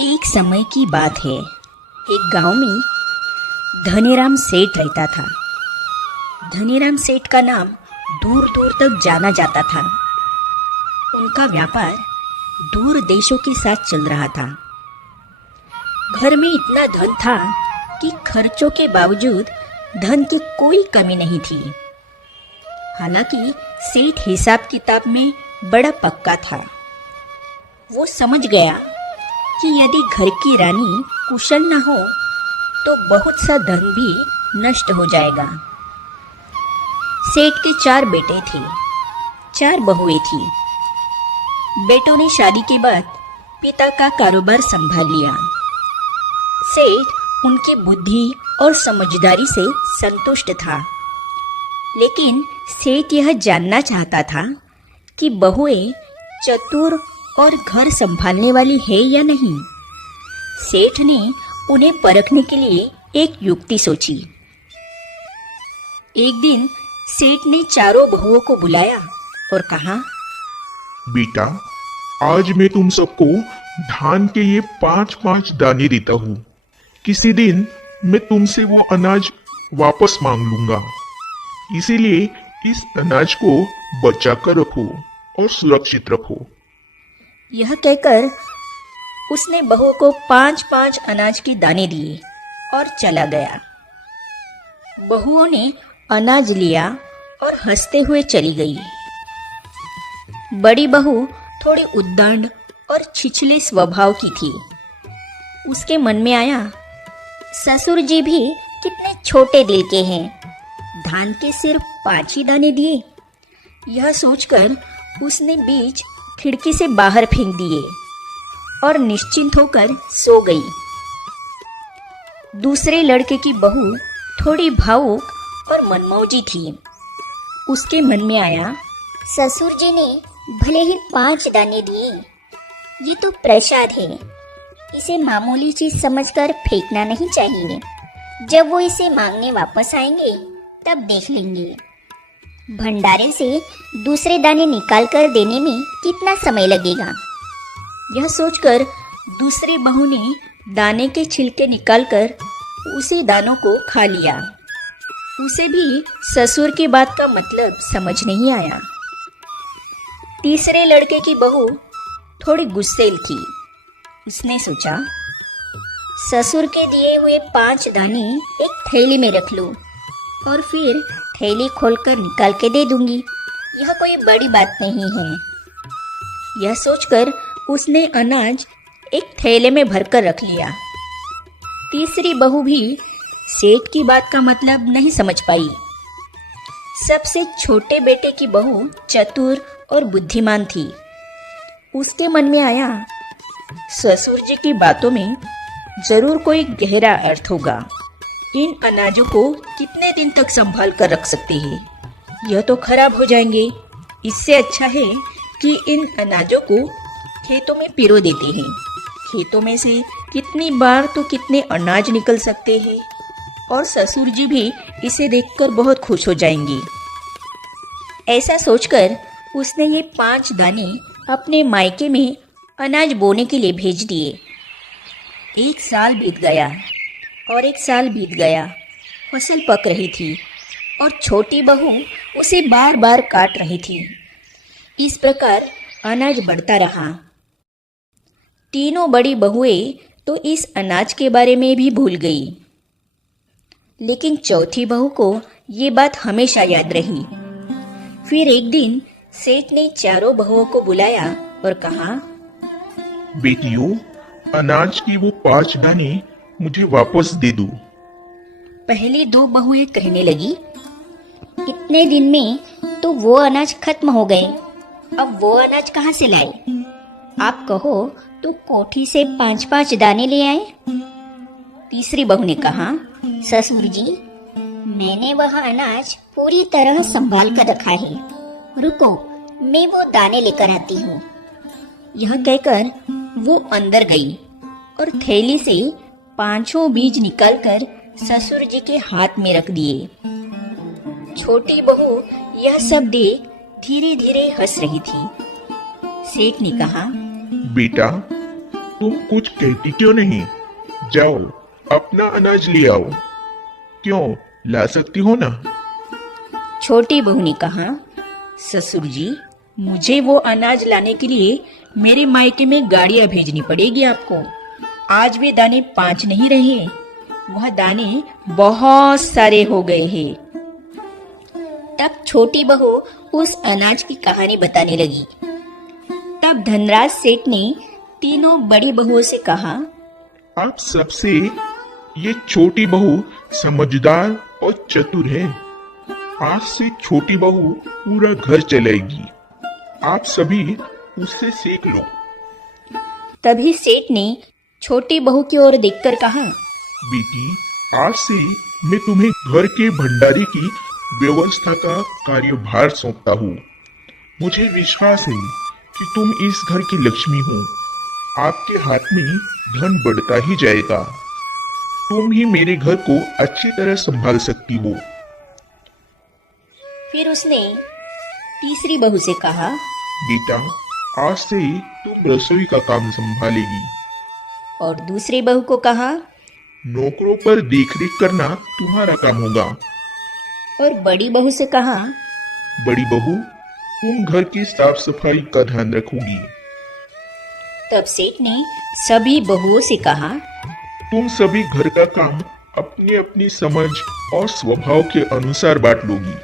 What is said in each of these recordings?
एक समय की बात है। एक गांव में धनीराम सेठ रहता था। धनीराम सेठ का नाम दूर दूर तक जाना जाता था। उनका व्यापार दूर देशों के साथ चल रहा था। घर में इतना धन था कि खर्चों के बावजूद धन की कोई कमी नहीं थी। हालांकि सेठ हिसाब किताब में बड़ा पक्का था। वो समझ गया कि यदि घर की रानी कुशल न हो तो बहुत सा धन भी नष्ट हो जाएगा। सेठ के 4 बेटे थे, 4 बहुएं थी। बेटों ने शादी के बाद पिता का कारोबार संभाल लिया। सेठ उनकी बुद्धि और समझदारी से संतुष्ट था, लेकिन सेठ यह जानना चाहता था कि बहुएं चतुर और घर संभालने वाली है या नहीं। सेठ ने उन्हें परखने के लिए एक युक्ति सोची। एक दिन सेठ ने चारों बहुओं को बुलाया और कहा, बेटा, आज मैं तुम सबको धान के ये 5-5 दाने देता हूँ। किसी दिन मैं तुमसे वो अनाज वापस मांग लूंगा, इसीलिए इस अनाज को बचा कर रखो और सुरक्षित रखो। यह कहकर उसने बहुओं को 5-5 अनाज के दाने दिए और चला गया। बहुओं ने अनाज लिया और हंसते हुए चली गई। बड़ी बहू थोड़ी उद्दंड और छिछले स्वभाव की थी। उसके मन में आया, ससुर जी भी कितने छोटे दिल के हैं, धान के सिर्फ 5 ही दाने दिए। यह सोचकर उसने बीज खिड़की से बाहर फेंक दिए और निश्चिंत होकर सो गई। दूसरे लड़के की बहू थोड़ी भावुक और मनमौजी थी। उसके मन में आया, ससुर जी ने भले ही 5 दाने दिए, ये तो प्रसाद है, इसे मामूली चीज समझकर फेंकना नहीं चाहिए। जब वो इसे मांगने वापस आएंगे तब देख लेंगे। भंडारे से दूसरे दाने निकाल कर देने में कितना समय लगेगा। यह सोचकर दूसरी बहू ने दाने के छिलके निकालकर उसी दानों को खा लिया। उसे भी ससुर की बात का मतलब समझ नहीं आया। तीसरे लड़के की बहू थोड़ी गुस्सैल थी। उसने सोचा, ससुर के दिए हुए 5 दाने एक थैली में रख लूं और फिर थैली खोलकर निकाल के दे दूंगी, यह कोई बड़ी बात नहीं है। यह सोचकर उसने अनाज एक थैले में भरकर रख लिया। तीसरी बहू भी सेठ की बात का मतलब नहीं समझ पाई। सबसे छोटे बेटे की बहू चतुर और बुद्धिमान थी। उसके मन में आया, ससुर जी की बातों में जरूर कोई गहरा अर्थ होगा। इन अनाजों को कितने दिन तक संभाल कर रख सकते हैं, यह तो खराब हो जाएंगे। इससे अच्छा है कि इन अनाजों को खेतों में पिरो देते हैं। खेतों में से कितनी बार तो कितने अनाज निकल सकते हैं और ससुर जी भी इसे देखकर बहुत खुश हो जाएंगे। ऐसा सोचकर उसने ये 5 दाने अपने मायके में अनाज बोने के लिए भेज दिए। 1 साल बीत गया और 1 साल बीत गया। फसल पक रही थी और छोटी बहू उसे बार बार काट रही थी। इस प्रकार अनाज बढ़ता रहा। तीनों बड़ी बहुएं तो इस अनाज के बारे में भी भूल गई, लेकिन चौथी बहू को ये बात हमेशा याद रही। फिर एक दिन सेठ ने चारों बहुओं को बुलाया और कहा, बेटियों, अनाज की वो 5 दाने मुझे वापस दे दो। पहली 2 बहुएं कहने लगी, इतने दिन में तो वो अनाज खत्म हो गए, अब वो अनाज कहाँ से लाए? आप कहो तो कोठी से 5-5 दाने ले आए। तीसरी बहू ने कहा, ससुर जी, मैंने वह अनाज पूरी तरह संभाल कर रखा है, रुको मैं वो दाने लेकर आती हूँ। यह कहकर वो अंदर गई और थैली से 5 बीज निकालकर ससुर जी के हाथ में रख दिए। छोटी बहू यह सब देख धीरे धीरे हंस रही थी। सेठ ने कहा, बेटा, तुम कुछ कहती क्यों नहीं? जाओ अपना अनाज ले आओ। क्यों, ला सकती हो ना? छोटी बहू ने कहा, ससुर जी, मुझे वो अनाज लाने के लिए मेरे मायके में गाड़ियां भेजनी पड़ेगी आपको। आज वे दाने 5 नहीं रहे, वह दाने बहुत सारे हो गए हैं। तब छोटी बहू उस अनाज की कहानी बताने लगी। तब धनराज सेठ ने तीनों बड़ी बहुओं से कहा, आप सबसे ये छोटी बहू समझदार और चतुर है। आज से छोटी बहू पूरा घर चलाएगी। आप सभी उससे सीख लो। तभी सेठ ने छोटी बहू की ओर देखकर कहा, बेटी, आज से मैं तुम्हें घर के भंडारे की व्यवस्था का कार्यभार सौंपता हूँ। मुझे विश्वास है कि तुम इस घर की लक्ष्मी हो। आपके हाथ में धन बढ़ता ही जाएगा। तुम ही मेरे घर को अच्छी तरह संभाल सकती हो। फिर उसने तीसरी बहू से कहा, बेटा, आज से तुम रसोई का काम संभालेगी। और दूसरी बहू को कहा, नौकरों पर देखरेख करना तुम्हारा काम होगा। और बड़ी बहू से कहा, बड़ी बहू, तुम घर की साफ सफाई का ध्यान रखोगी। तब सेठ ने सभी बहुओं से कहा, तुम सभी घर का काम अपनी अपनी समझ और स्वभाव के अनुसार बांट लोगी।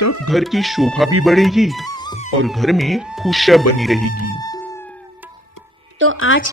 तब घर की शोभा भी बढ़ेगी और घर में खुशियां बनी रहेगी। तो आज